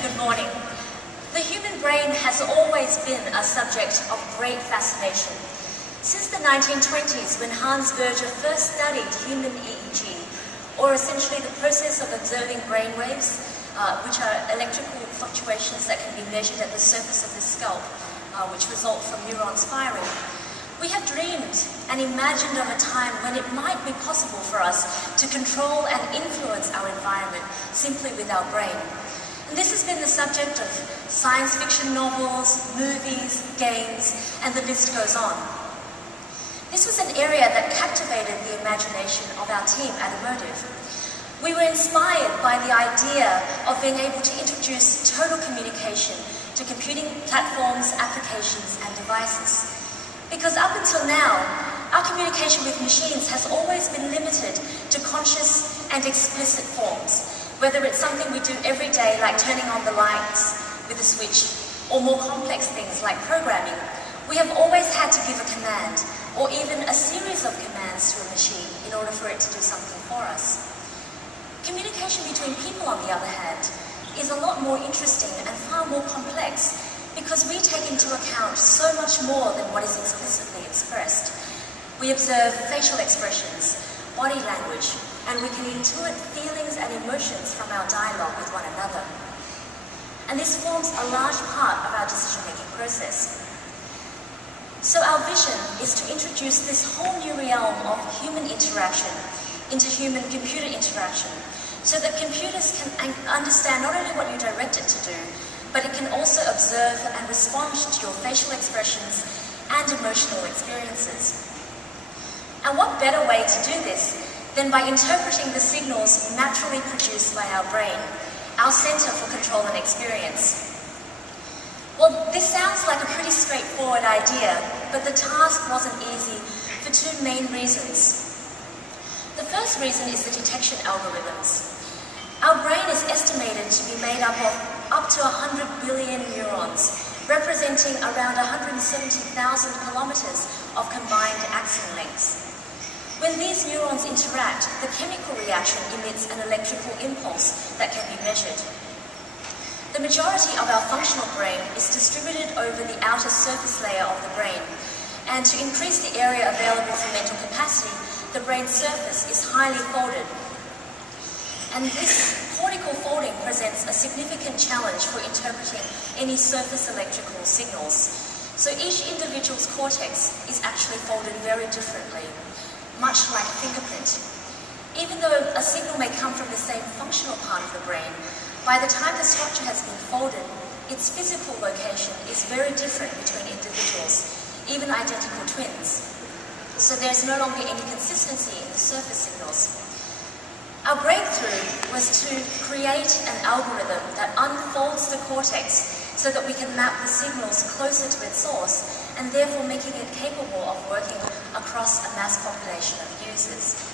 good morning. The human brain has always been a subject of great fascination. Since the 1920s, when Hans Berger first studied human EEG, or essentially the process of observing brain waves, which are electrical fluctuations that can be measured at the surface of the scalp, which result from neurons firing, we have dreamed and imagined of a time when it might be possible for us to control and influence our environment simply with our brain. And this has been the subject of science fiction novels, movies, games, and the list goes on. This was an area that captivated the imagination of our team at Emotive. We were inspired by the idea of being able to introduce total communication to computing platforms, applications, and devices. Because up until now, our communication with machines has always been limited to conscious and explicit forms, whether it's something we do every day like turning on the lights with a switch, or more complex things like programming. We have always had to give a command, or even a series of commands to a machine in order for it to do something for us. Communication between people, on the other hand, is a lot more interesting and far more complex, because we take into account so much more than what is explicitly expressed. We observe facial expressions, body language, and we can intuit feelings and emotions from our dialogue with one another. And this forms a large part of our decision-making process. So our vision is to introduce this whole new realm of human interaction into human-computer interaction, so that computers can understand not only what you direct it to do, but it can also observe and respond to your facial expressions and emotional experiences. And what better way to do this than by interpreting the signals naturally produced by our brain, our Center for Control and Experience. Well, this sounds like a pretty straightforward idea, but the task wasn't easy for two main reasons. The first reason is the detection algorithms. Our brain is estimated to be made up of up to 100 billion neurons, representing around 170,000 kilometers of combined axon lengths. When these neurons interact, the chemical reaction emits an electrical impulse that can be measured. The majority of our functional brain is distributed over the outer surface layer of the brain, and to increase the area available for mental capacity, the brain's surface is highly folded. And this cortical folding presents a significant challenge for interpreting any surface electrical signals. So each individual's cortex is actually folded very differently, much like a fingerprint. Even though a signal may come from the same functional part of the brain, by the time the structure has been folded, its physical location is very different between individuals, even identical twins. So there's no longer any consistency in the surface signals. Our breakthrough was to create an algorithm that unfolds the cortex so that we can map the signals closer to its source, and therefore making it capable of working across a mass population of users.